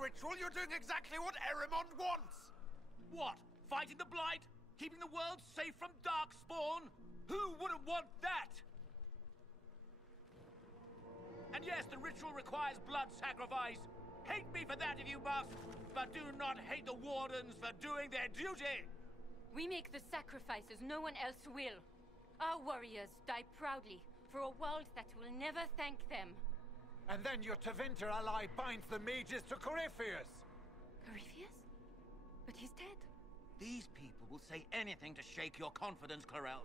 ritual, you're doing exactly what Erimond wants! What? Fighting the Blight? Keeping the world safe from Darkspawn? Who wouldn't want that? And yes, the ritual requires blood sacrifice. Hate me for that if you must, but do not hate the Wardens for doing their duty! We make the sacrifices no one else will. Our warriors die proudly for a world that will never thank them. And then your Tevinter ally binds the mages to Corypheus! Corypheus? But he's dead. These people will say anything to shake your confidence, Clarel.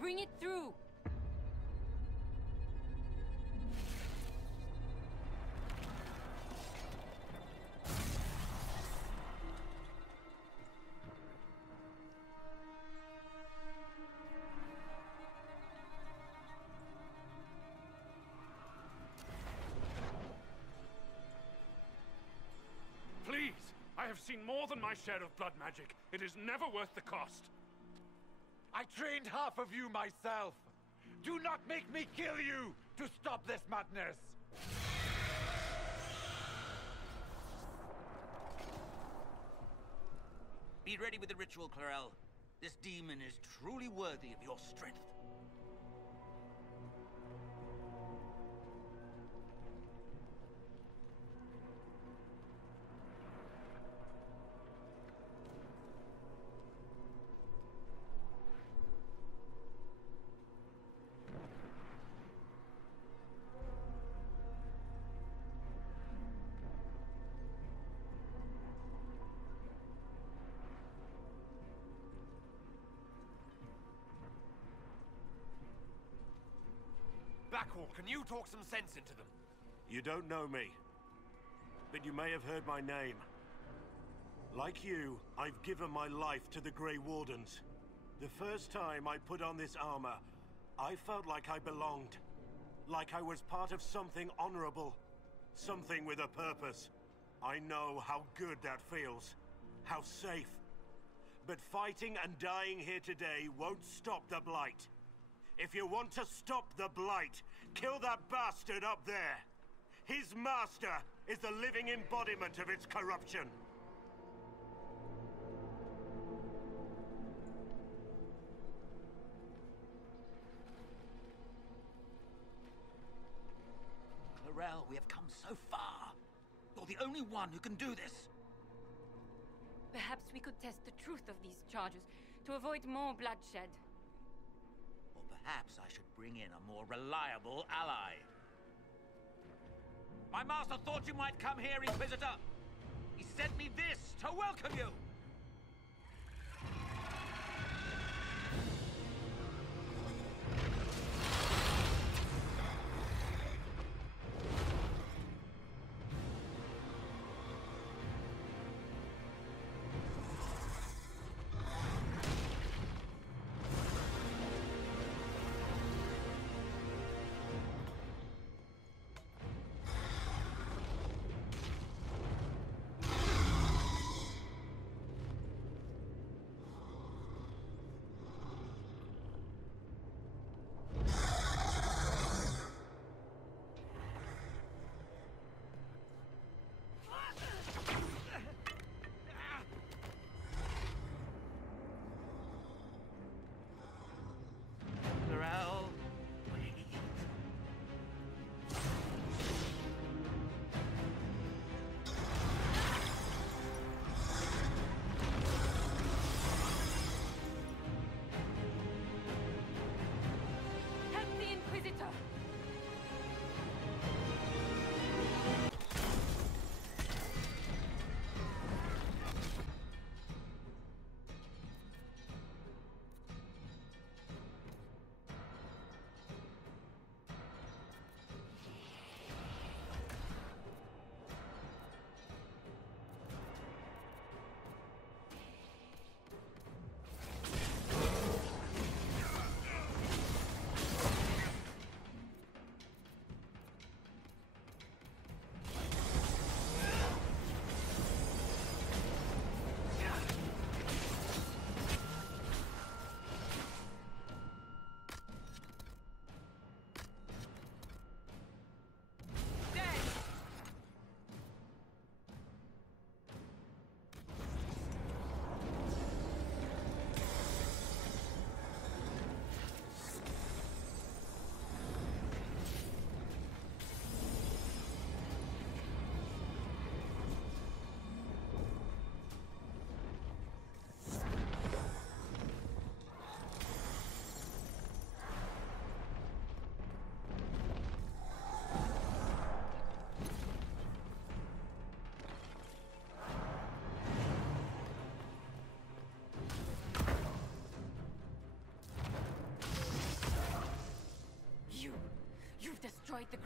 Bring it through! Please! I have seen more than my share of blood magic. It is never worth the cost. I trained half of you myself! Do not make me kill you to stop this madness! Be ready with the ritual, Clarel. This demon is truly worthy of your strength. Blackwall, can you talk some sense into them? You don't know me, but you may have heard my name. Like you, I've given my life to the Grey Wardens. The first time I put on this armor, I felt like I belonged. Like I was part of something honorable. Something with a purpose. I know how good that feels. How safe. But fighting and dying here today won't stop the Blight. If you want to stop the Blight, kill that bastard up there! His master is the living embodiment of its corruption! Clarel, we have come so far. You're the only one who can do this. Perhaps we could test the truth of these charges to avoid more bloodshed. Or perhaps I should bring in a more reliable ally. My master thought you might come here, Inquisitor. He sent me this to welcome you.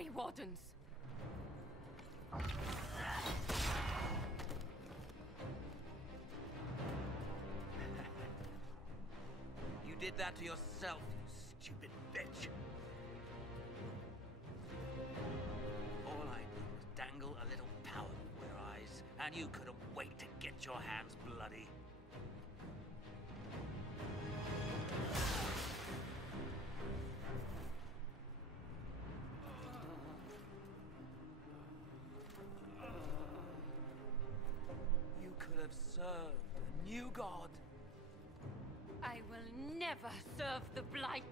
Grey Wardens! You did that to yourself, you stupid bitch. All I did was dangle a little power before your eyes, and you couldn't wait to get your hands bloody. You could have served a new god. I will never serve the Blight!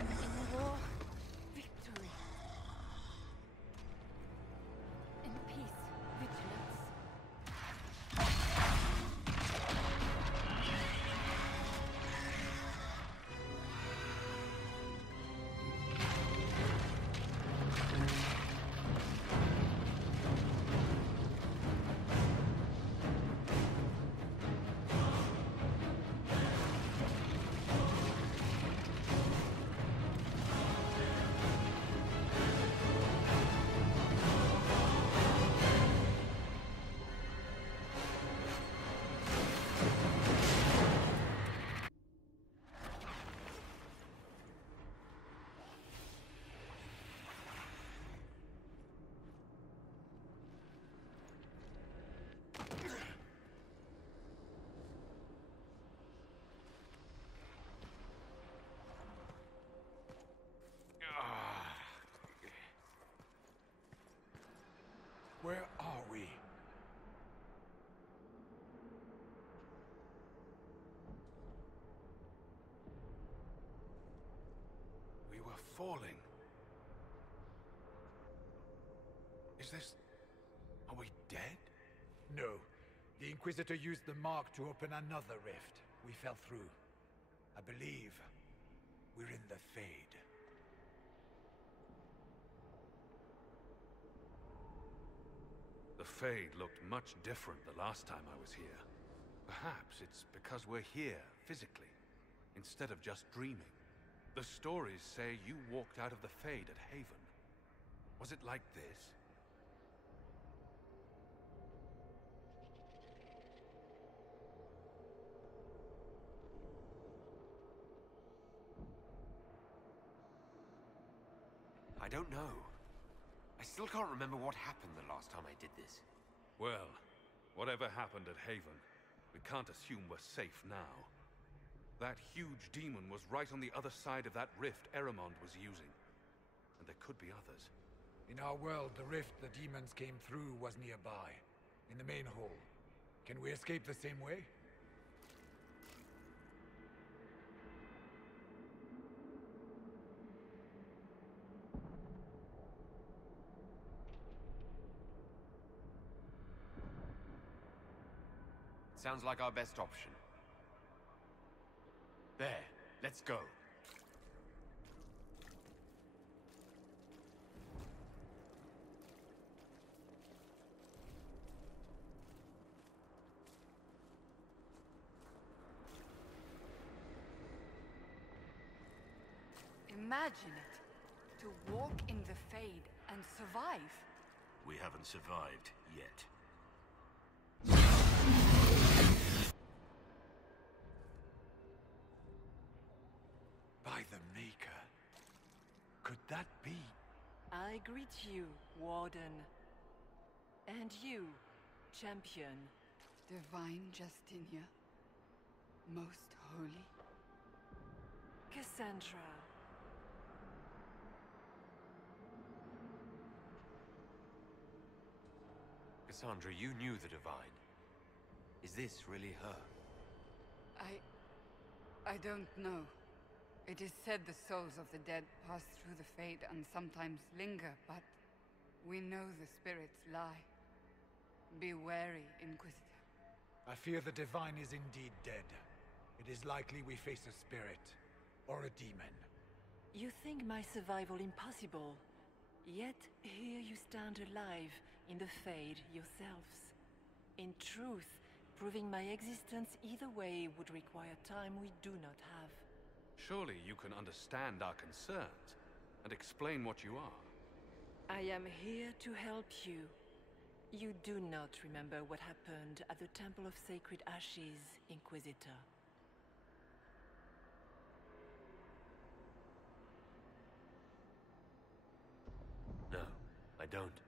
In war, victory. In peace, vigilance. Where are we? We were falling. Is this... Are we dead? No. The Inquisitor used the mark to open another rift. We fell through. I believe we're in the Fade. The Fade looked much different the last time I was here. Perhaps it's because we're here, physically, instead of just dreaming. The stories say you walked out of the Fade at Haven. Was it like this? I don't know. I still can't remember what happened the last time I did this. Well, whatever happened at Haven, we can't assume we're safe now. That huge demon was right on the other side of that rift Erimond was using. And there could be others. In our world, the rift the demons came through was nearby, in the main hall. Can we escape the same way? Sounds like our best option. There, let's go. Imagine it. To walk in the Fade and survive. We haven't survived yet. By the Maker. Could that be? I greet you, Warden. And you, Champion. Divine Justinia. Most holy. Cassandra. Cassandra, you knew the Divine. Is this really her? I don't know. It is said the souls of the dead pass through the Fade and sometimes linger, but we know the spirits lie. Be wary, Inquisitor. I fear the Divine is indeed dead. It is likely we face a spirit, or a demon. You think my survival impossible, yet here you stand alive in the Fade yourselves. In truth, proving my existence either way would require time we do not have. Surely you can understand our concerns and explain what you are. I am here to help you. You do not remember what happened at the Temple of Sacred Ashes, Inquisitor. No, I don't.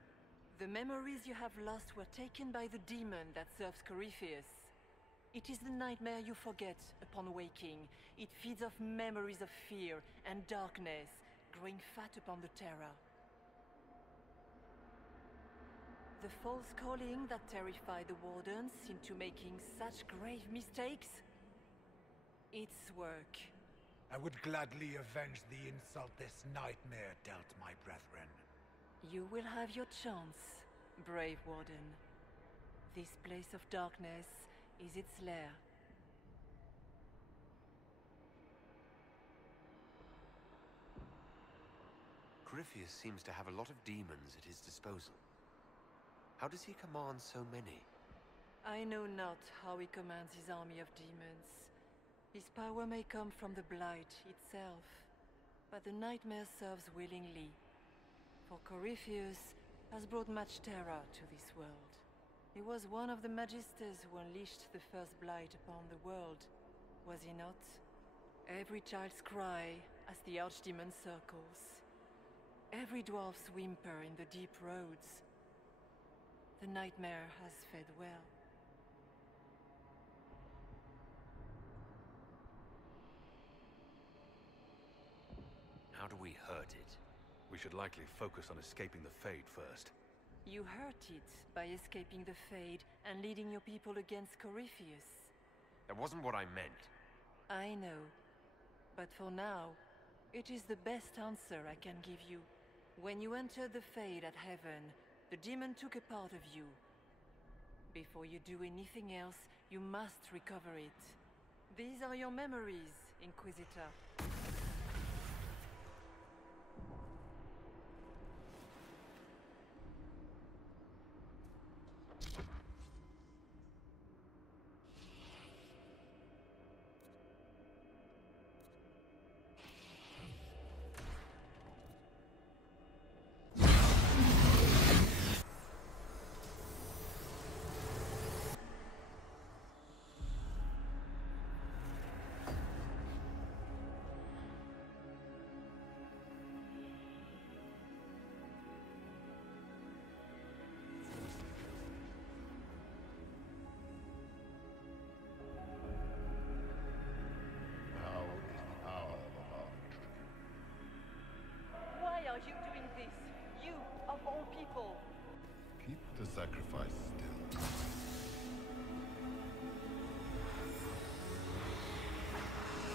The memories you have lost were taken by the demon that serves Corypheus. It is the nightmare you forget upon waking. It feeds off memories of fear and darkness, growing fat upon the terror. The false calling that terrified the Wardens into making such grave mistakes? Its work. I would gladly avenge the insult this nightmare dealt my brethren. You will have your chance, brave Warden. This place of darkness is its lair. Corypheus seems to have a lot of demons at his disposal. How does he command so many? I know not how he commands his army of demons. His power may come from the Blight itself, but the nightmare serves willingly. For Corypheus has brought much terror to this world. He was one of the Magisters who unleashed the first Blight upon the world, was he not? Every child's cry as the Archdemon circles. Every dwarf's whimper in the deep roads. The nightmare has fed well. How do we hurt it? We should likely focus on escaping the Fade first. You hurt it by escaping the Fade and leading your people against Corypheus. That wasn't what I meant. I know. But for now, it is the best answer I can give you. When you entered the Fade at Heaven, the demon took a part of you. Before you do anything else, you must recover it. These are your memories, Inquisitor. Why are you doing this? You, of all people! Keep the sacrifice still.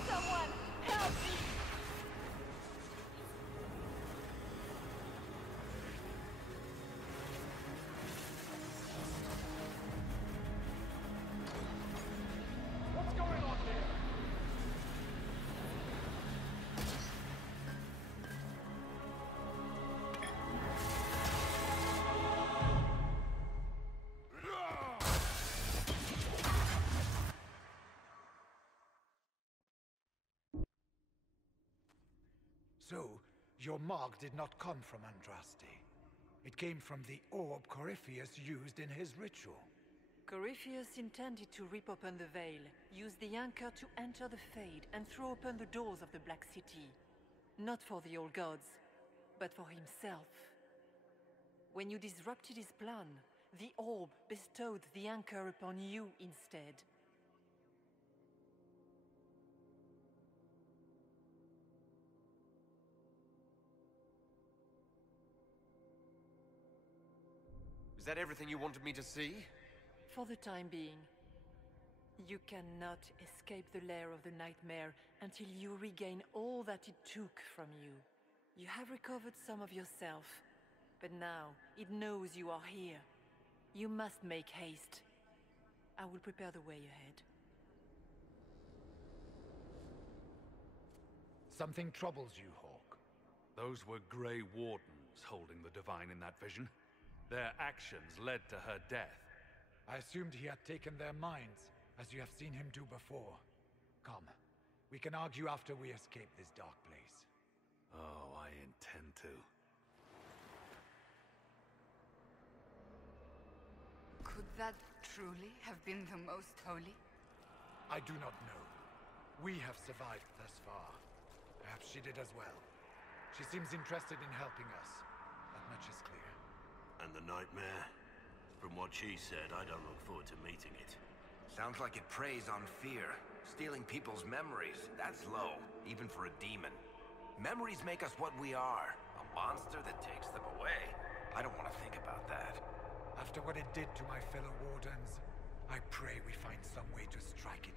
Someone, help me! What's going on here? So, your mark did not come from Andraste. It came from the orb Corypheus used in his ritual. Corypheus intended to rip open the veil, use the anchor to enter the Fade, and throw open the doors of the Black City. Not for the old gods, but for himself. When you disrupted his plan, the orb bestowed the anchor upon you instead. Is that everything you wanted me to see? For the time being. You cannot escape the lair of the nightmare until you regain all that it took from you. You have recovered some of yourself, but now it knows you are here. You must make haste. I will prepare the way ahead. Something troubles you, Hawk. Those were Grey Wardens holding the Divine in that vision. Their actions led to her death. I assumed he had taken their minds, as you have seen him do before. Come, we can argue after we escape this dark place. Oh, I intend to. Could that truly have been the most holy? I do not know. We have survived thus far. Perhaps she did as well. She seems interested in helping us. That much is clear. And the nightmare? From what she said, I don't look forward to meeting it. Sounds like it preys on fear. Stealing people's memories. That's low, even for a demon. Memories make us what we are. A monster that takes them away. I don't want to think about that. After what it did to my fellow Wardens, I pray we find some way to strike it